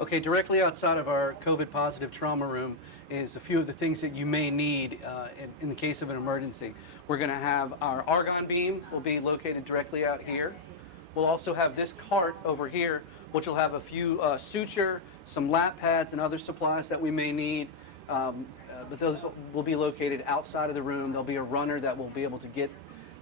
Okay, directly outside of our COVID positive trauma room is a few of the things that you may need in the case of an emergency. We're going to have our argon beam will be located directly out here. We'll also have this cart over here, which will have a few suture, some lap pads, and other supplies that we may need. But those will be located outside of the room. There'll be a runner that will be able to get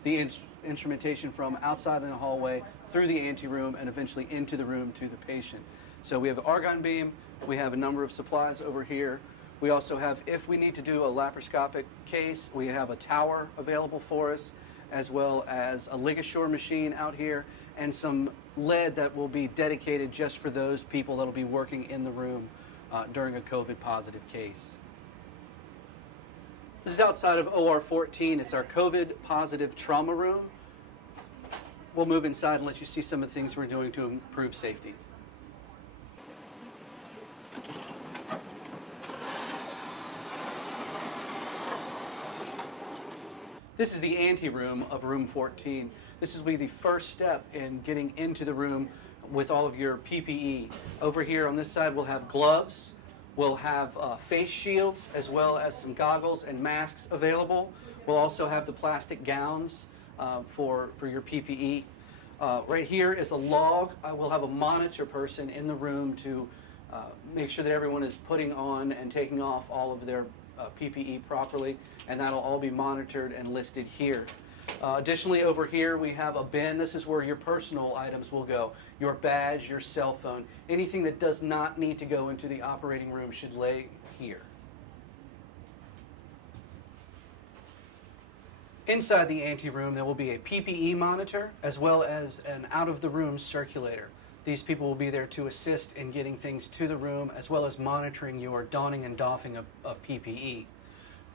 the instrumentation from outside in the hallway through the anteroom and eventually into the room to the patient. So we have an argon beam. We have a number of supplies over here. We also have, if we need to do a laparoscopic case, we have a tower available for us, as well as a ligashore machine out here, and some lead that will be dedicated just for those people that will be working in the room during a COVID positive case. This is outside of OR 14. It's our COVID positive trauma room. We'll move inside and let you see some of the things we're doing to improve safety. This is the anteroom of room 14. This will be the first step in getting into the room with all of your PPE. Over here on this side, we'll have gloves. We'll have face shields, as well as some goggles and masks available. We'll also have the plastic gowns for your PPE. Right here is a log. We'll have a monitor person in the room to make sure that everyone is putting on and taking off all of their PPE properly, and that'll all be monitored and listed here. Additionally, over here we have a bin. This is where your personal items will go. Your badge, your cell phone, anything that does not need to go into the operating room should lay here. Inside the anteroom, there will be a PPE monitor as well as an out-of-the-room circulator. These people will be there to assist in getting things to the room as well as monitoring your donning and doffing of PPE.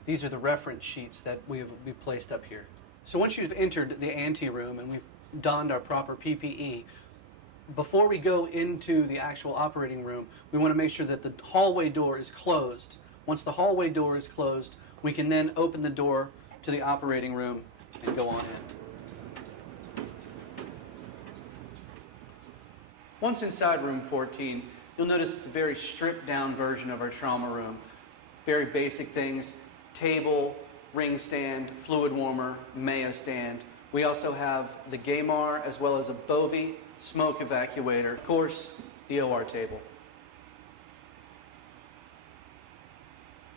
These are the reference sheets that we placed up here. So once you've entered the anteroom and we've donned our proper PPE, before we go into the actual operating room, we want to make sure that the hallway door is closed. Once the hallway door is closed, we can then open the door to the operating room and go on in. Once inside room 14, you'll notice it's a very stripped down version of our trauma room. Very basic things: table, ring stand, fluid warmer, Mayo stand. We also have the GAMAR as well as a Bovie smoke evacuator. Of course, the OR table.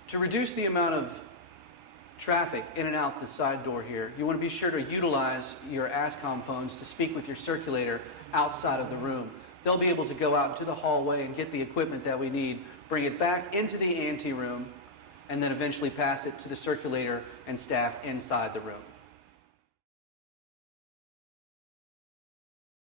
To reduce the amount of traffic in and out the side door here, you want to be sure to utilize your ASCOM phones to speak with your circulator outside of the room. They'll be able to go out into the hallway and get the equipment that we need, bring it back into the anteroom, and then eventually pass it to the circulator and staff inside the room.